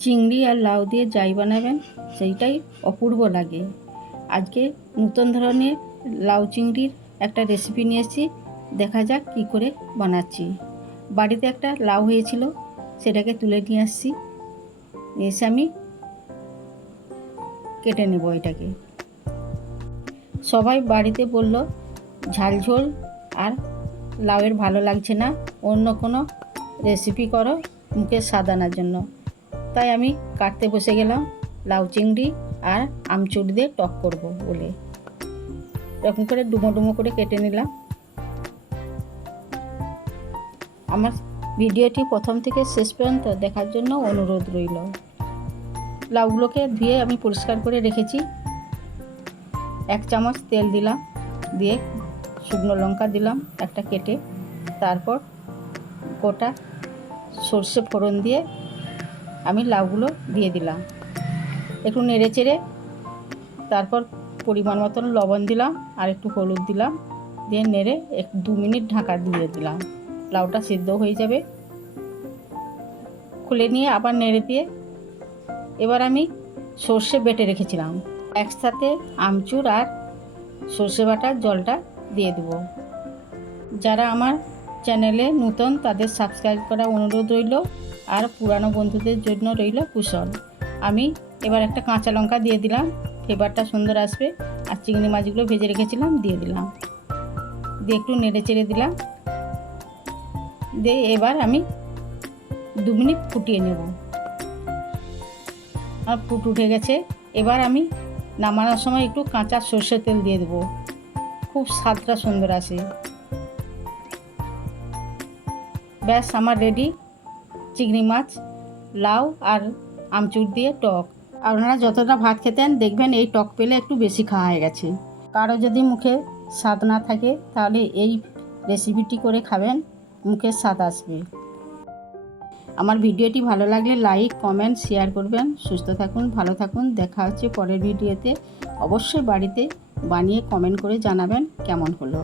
চিংড়ি আর লাউ দিয়ে যাই বানাবেন, সেইটাই অপূর্ব লাগে। আজকে নতুন ধরনের লাউ চিংড়ির একটা রেসিপি নিয়ে এসেছি, দেখা যাক কী করে বানাচ্ছি। বাড়িতে একটা লাউ হয়েছিল, সেটাকে তুলে নিয়ে আসছি। এসে আমি কেটে নেব এটাকে। সবাই বাড়িতে বলল ঝালঝোল আর লাউয়ের ভালো লাগছে না, অন্য কোনো রেসিপি করো মুখের স্বাদ আনার জন্য। তাই আমি কাটতে বসে গেলাম, লাউ চিংড়ি আর আমচুর দিয়ে টক করব বলে। এরকম করে ডুমো ডুমো করে কেটে নিলাম। আমার ভিডিওটি প্রথম থেকে শেষ পর্যন্ত দেখার জন্য অনুরোধ রইল। লাউগুলোকে ধুয়ে আমি পরিষ্কার করে রেখেছি। এক চামচ তেল দিলাম, দিয়ে শুকনো লঙ্কা দিলাম একটা কেটে, তারপর গোটা সর্ষে ফোড়ন দিয়ে আমি লাউগুলো দিয়ে দিলাম। একটু নেড়ে চেড়ে তারপর পরিমাণ মতন লবণ দিলাম আর একটু হলুদ দিলাম। দিয়ে নেড়ে এক দু মিনিট ঢাকা দিয়ে দিলাম। লাউটা সিদ্ধ হয়ে যাবে। খুলে নিয়ে আবার নেড়ে দিয়ে এবার আমি সর্ষে বেটে রেখেছিলাম। একসাথে আমচুর আর সর্ষে বাটার জলটা দিয়ে দেবো। যারা আমার চ্যানেলে নতুন তাদের সাবস্ক্রাইব করা অনুরোধ রইল। আর পুরানো বন্ধুদের জন্য রইল কুশল। আমি এবার একটা কাঁচা লঙ্কা দিয়ে দিলাম ফ্লেভারটা সুন্দর আসবে, আর চিংড়ি মাছগুলো ভেজে রেখেছিলাম, দিয়ে দিলাম। দিয়ে একটু নেড়ে চেড়ে দিলাম। দিয়ে এবার আমি দু মিনিট ফুটিয়ে নেব। আর ফুট উঠে গেছে। এবার আমি নামানোর সময় একটু কাঁচা সর্ষের তেল দিয়ে দেবো। খুব স্বাদটা সুন্দর আসে। ব্যাস, আমার রেডি চিংড়ি মাছ, লাউ আর আমচুর দিয়ে টক। আপনারা যতটা ভাত খেতেন দেখবেন এই টক পেলে একটু বেশি খাওয়া হয়ে গেছে। কারও যদি মুখে স্বাদ না থাকে, তাহলে এই রেসিপিটি করে খাবেন মুখের স্বাদ আসবে। আমার ভিডিওটি ভালো লাগলে লাইক কমেন্ট শেয়ার করবেন। সুস্থ থাকুন, ভালো থাকুন। দেখা হচ্ছে পরের ভিডিওতে। অবশ্যই বাড়িতে বানিয়ে কমেন্ট করে জানাবেন কেমন হলো।